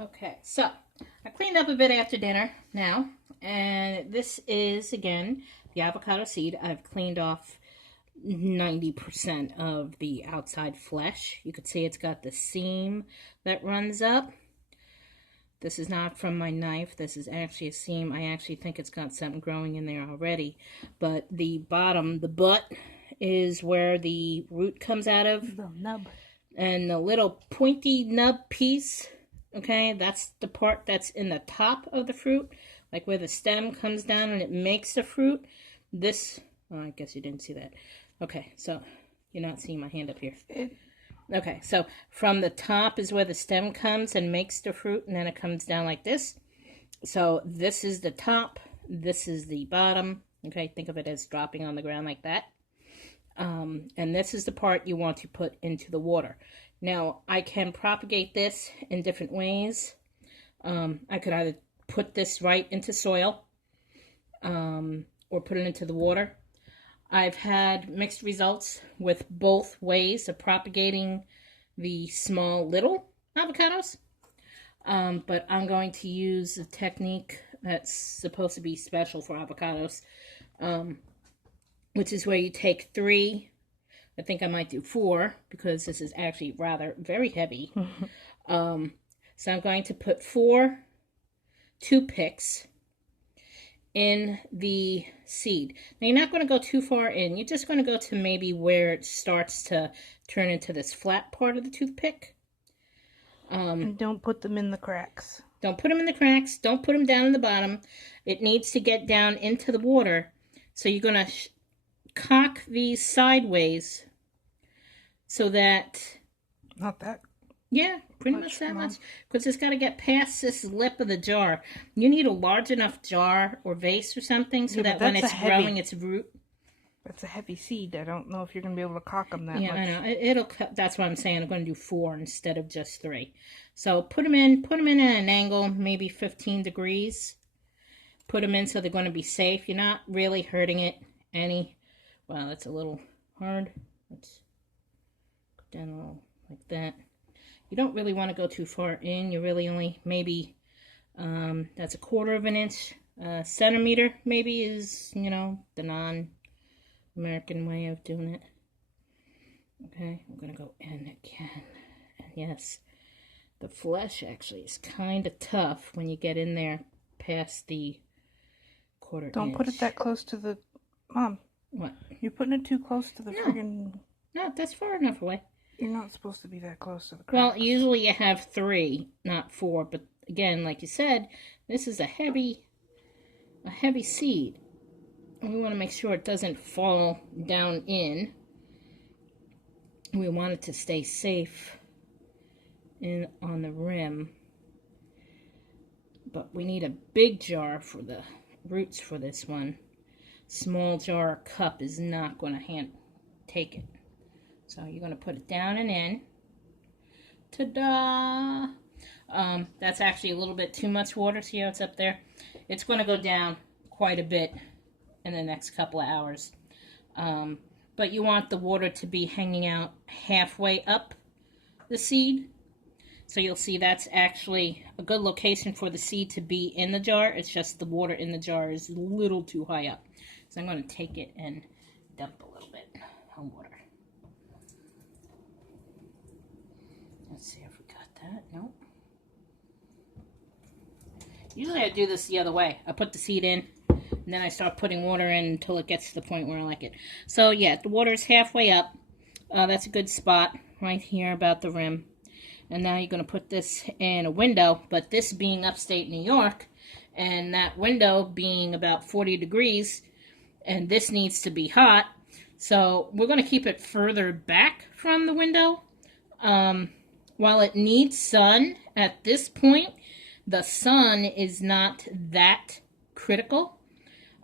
Okay, so I cleaned up a bit after dinner now, and this is again the avocado seed. I've cleaned off 90% of the outside flesh. You could see it's got the seam that runs up. This is not from my knife. This is actually a seam. I actually think it's got something growing in there already. But the bottom, the butt, is where the root comes out of. The nub. And the little pointy nub piece, okay, that's the part that's in the top of the fruit, like where the stem comes down and it makes the fruit. This, oh, I guess you didn't see that. Okay, so you're not seeing my hand up here. Okay, so from the top is where the stem comes and makes the fruit, and then it comes down like this. So this is the top, this is the bottom. Okay, think of it as dropping on the ground like that. And this is the part you want to put into the water. Now, I can propagate this in different ways. I could either put this right into soil or put it into the water. I've had mixed results with both ways of propagating the small little avocados. But I'm going to use a technique that's supposed to be special for avocados, which is where you take 3, I think I might do 4, because this is actually very heavy. So I'm going to put 4 toothpicks in the seed. Now you're not going to go too far in. You're just going to go to maybe where it starts to turn into this flat part of the toothpick. And don't put them in the cracks. Don't put them in the cracks. Don't put them down in the bottom. It needs to get down into the water. So you're going to cock these sideways so that... Not that. Yeah, pretty much that much. Because it's got to get past this lip of the jar. You need a large enough jar or vase or something so that when it's growing its root... That's a heavy seed. I don't know if you're going to be able to cock them that much. Yeah, I know. It'll. That's what I'm saying. I'm going to do 4 instead of just 3. So put them in at an angle, maybe 15 degrees. Put them in so they're going to be safe. You're not really hurting it any. Wow, that's a little hard. Let's go down a little like that. You don't really want to go too far in. You really only maybe, that's 1/4 of an inch. Centimeter maybe is, the non-American way of doing it. Okay, I'm going to go in again. And yes, the flesh actually is kind of tough when you get in there past the 1/4 inch. Don't put it that close to the... Mom. What? You're putting it too close to the friggin... No, that's far enough away. You're not supposed to be that close to the cracks. Well, usually you have 3, not 4. But again, like you said, this is a heavy seed. And we want to make sure it doesn't fall down in. We want it to stay safe on the rim. But we need a big jar for the roots for this one. Small jar or cup is not going to take it. So you're going to put it down and in. Ta-da! That's actually a little bit too much water. See how it's up there? It's going to go down quite a bit in the next couple of hours. But you want the water to be hanging out halfway up the seed. So you'll see that's actually a good location for the seed to be in the jar. It's just the water in the jar is a little too high up. So I'm going to take it and dump a little bit of water. Let's see if we got that. Nope. Usually I do this the other way. I put the seed in, and then I start putting water in until it gets to the point where I like it. So yeah, the water is halfway up. That's a good spot right here about the rim. And now you're going to put this in a window, but this being upstate New York, and that window being about 40 degrees, and this needs to be hot. So we're going to keep it further back from the window. While it needs sun at this point, the sun is not that critical.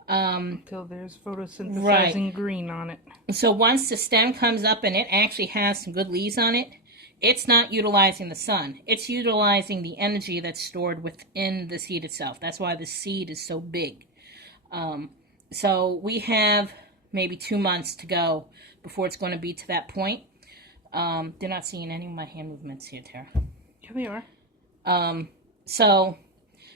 Until there's photosynthesizing green on it. So once the stem comes up and it actually has some good leaves on it, it's not utilizing the sun. It's utilizing the energy that's stored within the seed itself. That's why the seed is so big. So we have maybe 2 months to go before it's going to be to that point. They're not seeing any of my hand movements here, Tara. Here they are. So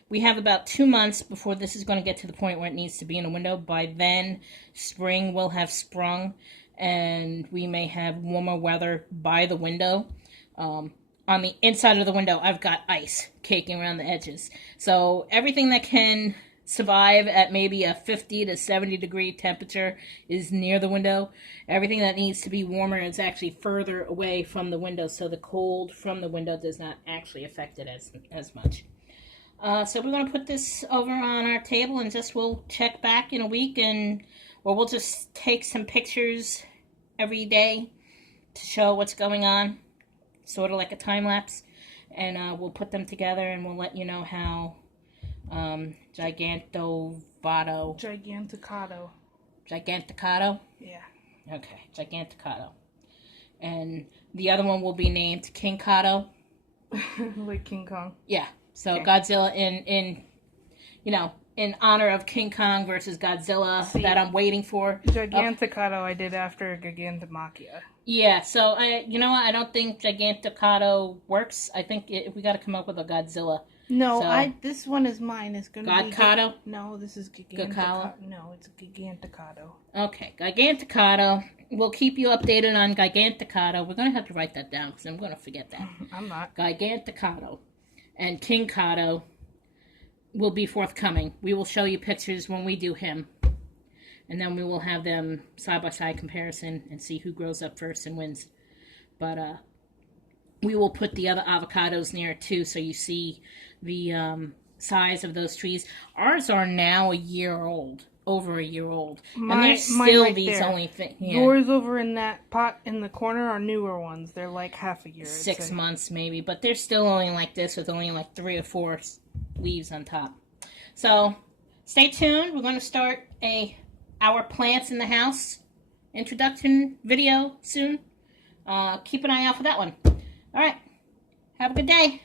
we have about 2 months before this is going to get to the point where it needs to be in a window. By then, spring will have sprung, and we may have warmer weather by the window. On the inside of the window, I've got ice caking around the edges. So everything that can survive at maybe a 50 to 70 degree temperature is near the window. Everything that needs to be warmer is actually further away from the window, so the cold from the window does not actually affect it as much. So we're going to put this over on our table, and we'll check back in a week, or we'll just take some pictures every day to show what's going on, sort of like a time lapse, and we'll put them together, and we'll let you know how Giganticado. Giganticado? Yeah. Okay, Giganticado. And the other one will be named King Cado. Like King Kong. Yeah. So okay. Godzilla in honor of King Kong versus Godzilla that I'm waiting for. Giganticado I did after Gigantomachia. Yeah, so I don't think Giganticado works. I think we got to come up with a Godzilla. No, so, this one is mine. It's going to be Godcado? No, this is Giganticado. No, it's Giganticado. Okay, Giganticado. We'll keep you updated on Giganticado. We're going to have to write that down because I'm going to forget that. I'm not. Giganticado and King Cado will be forthcoming. We will show you pictures when we do him. And then we will have them side-by-side comparison and see who grows up first and wins. But we will put the other avocados near it too, so you see the size of those trees. Ours are now a year old, over a year old. And there's still right these there. Only things. Yeah. Yours over in that pot in the corner are newer ones. They're like half a year. 6 months maybe, but they're still only like this with only like 3 or 4 leaves on top. So stay tuned. We're going to start our plants in the house introduction video soon. Keep an eye out for that one. All right. Have a good day.